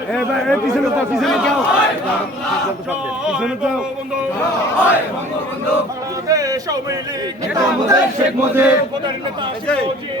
পিছনে যাও পিছনে যাও। পিছনে মুজাহিদ শেখ মুজিব শেখ মুজিব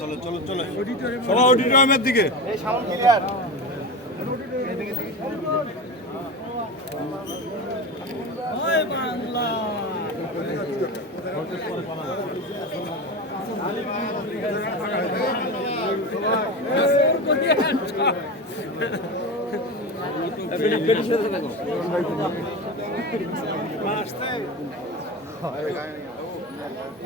চলো চলো চলো সবাই অডিটোরিয়ামের দিকে Mas tem. Oh, I'm.